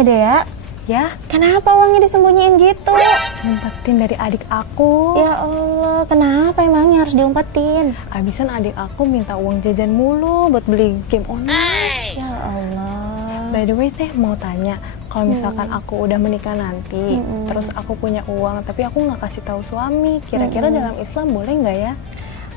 Teh Dea, Ya, kenapa uangnya disembunyiin gitu? ngumpetin dari adik aku. Ya Allah, kenapa emangnya harus diumpetin? Abisan adik aku minta uang jajan mulu buat beli game online. Ya Allah. By the way teh, mau tanya, kalau misalkan aku udah menikah nanti, terus aku punya uang, tapi aku nggak kasih tahu suami, kira-kira dalam Islam boleh nggak ya?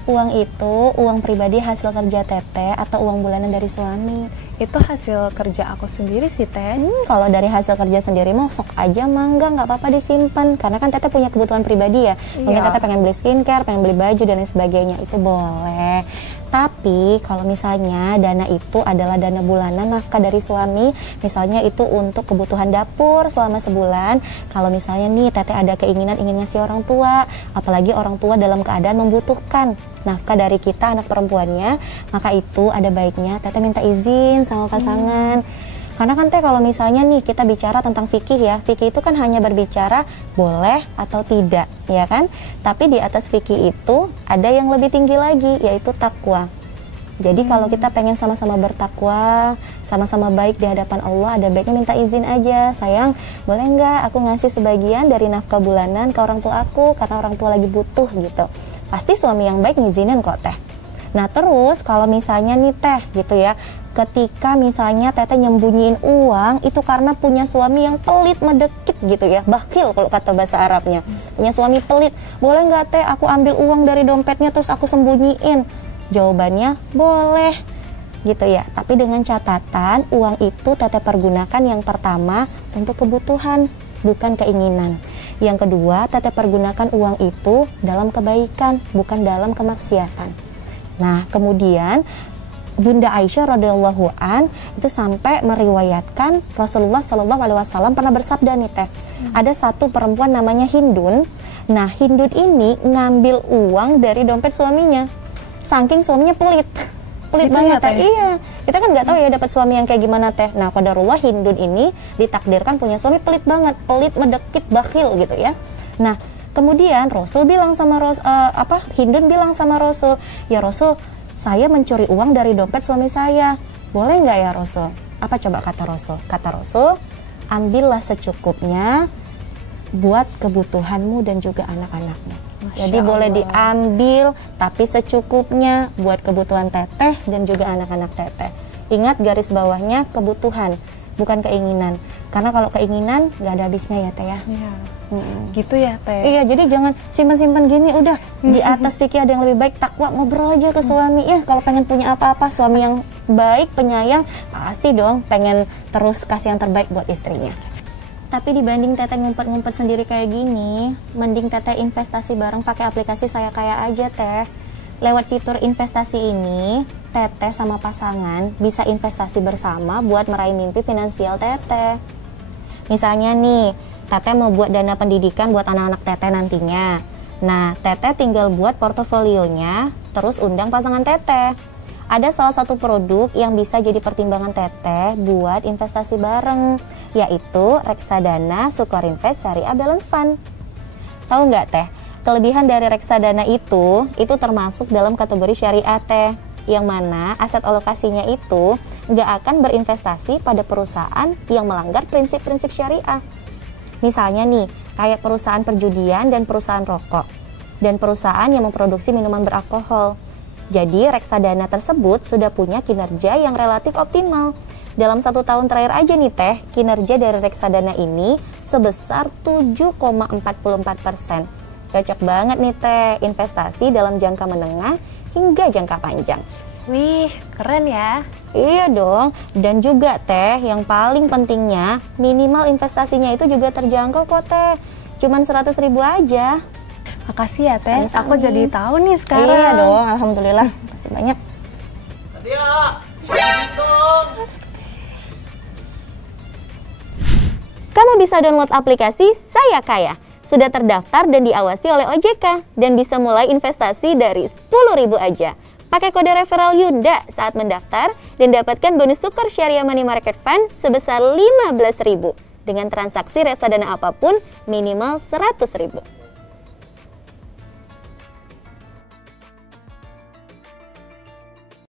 Uang itu uang pribadi hasil kerja Teteh atau uang bulanan dari suami? Itu hasil kerja aku sendiri sih teh. Kalau dari hasil kerja sendiri mau sok aja mangga, nggak apa-apa disimpan. Karena kan Teteh punya kebutuhan pribadi ya. Mungkin Iya. Teteh pengen beli skincare, pengen beli baju dan lain sebagainya, itu boleh. Tapi kalau misalnya dana itu adalah dana bulanan nafkah dari suami, misalnya itu untuk kebutuhan dapur selama sebulan. Kalau misalnya nih Teteh ada keinginan ingin ngasih orang tua, apalagi orang tua dalam keadaan membutuhkan nafkah dari kita anak perempuannya, maka itu ada baiknya Teteh minta izin sama pasangan. Karena kan Teh kalau misalnya nih kita bicara tentang fikih ya, fikih itu kan hanya berbicara boleh atau tidak, ya kan? Tapi di atas fikih itu ada yang lebih tinggi lagi, yaitu takwa. Jadi kalau kita pengen sama-sama bertakwa, sama-sama baik di hadapan Allah, ada baiknya minta izin aja. Sayang, boleh nggak aku ngasih sebagian dari nafkah bulanan ke orang tua aku karena orang tua lagi butuh gitu. Pasti suami yang baik ngizinin kok Teh. Nah terus kalau misalnya nih Teh gitu ya, ketika misalnya Teteh nyembunyiin uang itu karena punya suami yang pelit, medekit gitu ya, bakhil kalau kata bahasa Arabnya, punya suami pelit, boleh nggak Teh aku ambil uang dari dompetnya terus aku sembunyiin? Jawabannya boleh gitu ya, tapi dengan catatan uang itu Teteh pergunakan yang pertama untuk kebutuhan, bukan keinginan. Yang kedua, Teteh pergunakan uang itu dalam kebaikan, bukan dalam kemaksiatan. Nah kemudian Bunda Aisyah radhiyallahu an itu sampai meriwayatkan Rasulullah Shallallahu Alaihi Wasallam pernah bersabda nih Teh, ada satu perempuan namanya Hindun. Nah Hindun ini ngambil uang dari dompet suaminya, saking suaminya pelit Gitu banget ya, Teh. Teh? Iya, kita kan nggak tahu ya dapat suami yang kayak gimana Teh. Nah qadarullah Hindun ini ditakdirkan punya suami pelit banget, pelit, medekit, bakhil gitu ya. Nah kemudian Rasul bilang sama Hindun bilang sama Rasul, ya Rasul, saya mencuri uang dari dompet suami saya, boleh nggak ya Rasul? Apa coba kata Rasul? Kata Rasul, ambillah secukupnya buat kebutuhanmu dan juga anak-anakmu. Jadi boleh diambil tapi secukupnya buat kebutuhan Teteh dan juga anak-anak Teteh. Ingat garis bawahnya kebutuhan, bukan keinginan. Karena kalau keinginan nggak ada habisnya ya Teh ya. Iya. Gitu ya Teh. Iya, jadi jangan simpan-simpan gini, udah di atas fikih ada yang lebih baik, takwa, ngobrol aja ke suami ya. Kalau pengen punya apa-apa, suami yang baik, penyayang, pasti dong pengen terus kasih yang terbaik buat istrinya. Tapi dibanding Teteh ngumpet-ngumpet sendiri kayak gini, mending Teteh investasi bareng pakai aplikasi Saya Kaya aja Teh. Lewat fitur investasi ini, Teteh sama pasangan bisa investasi bersama buat meraih mimpi finansial Teteh. Misalnya nih, Teteh mau buat dana pendidikan buat anak-anak Teteh nantinya. Nah, Teteh tinggal buat portofolionya, terus undang pasangan Teteh. Ada salah satu produk yang bisa jadi pertimbangan Teteh buat investasi bareng, yaitu Reksadana Sukorinvest Syariah Balance Fund. Tahu nggak Teh, kelebihan dari reksadana itu termasuk dalam kategori syariah Teh, yang mana aset alokasinya itu nggak akan berinvestasi pada perusahaan yang melanggar prinsip-prinsip syariah. Misalnya nih, kayak perusahaan perjudian dan perusahaan rokok, dan perusahaan yang memproduksi minuman beralkohol. Jadi reksadana tersebut sudah punya kinerja yang relatif optimal. Dalam 1 tahun terakhir aja nih Teh, kinerja dari reksadana ini sebesar 7,44%. Cocok banget nih Teh, investasi dalam jangka menengah hingga jangka panjang. Wih, keren ya. Iya dong, dan juga Teh, yang paling pentingnya minimal investasinya itu juga terjangkau kok Teh. Cuman 100.000 aja. Makasih ya Teh, Sama-sama aku jadi tahu nih sekarang. Iya dong, alhamdulillah. Makasih banyak. Kamu bisa download aplikasi Saya Kaya. Sudah terdaftar dan diawasi oleh OJK dan bisa mulai investasi dari 10.000 aja. Pakai kode referral Yunda saat mendaftar dan dapatkan bonus Sukor Syariah Money Market Fund sebesar 15.000 dengan transaksi reksadana apapun minimal 100.000.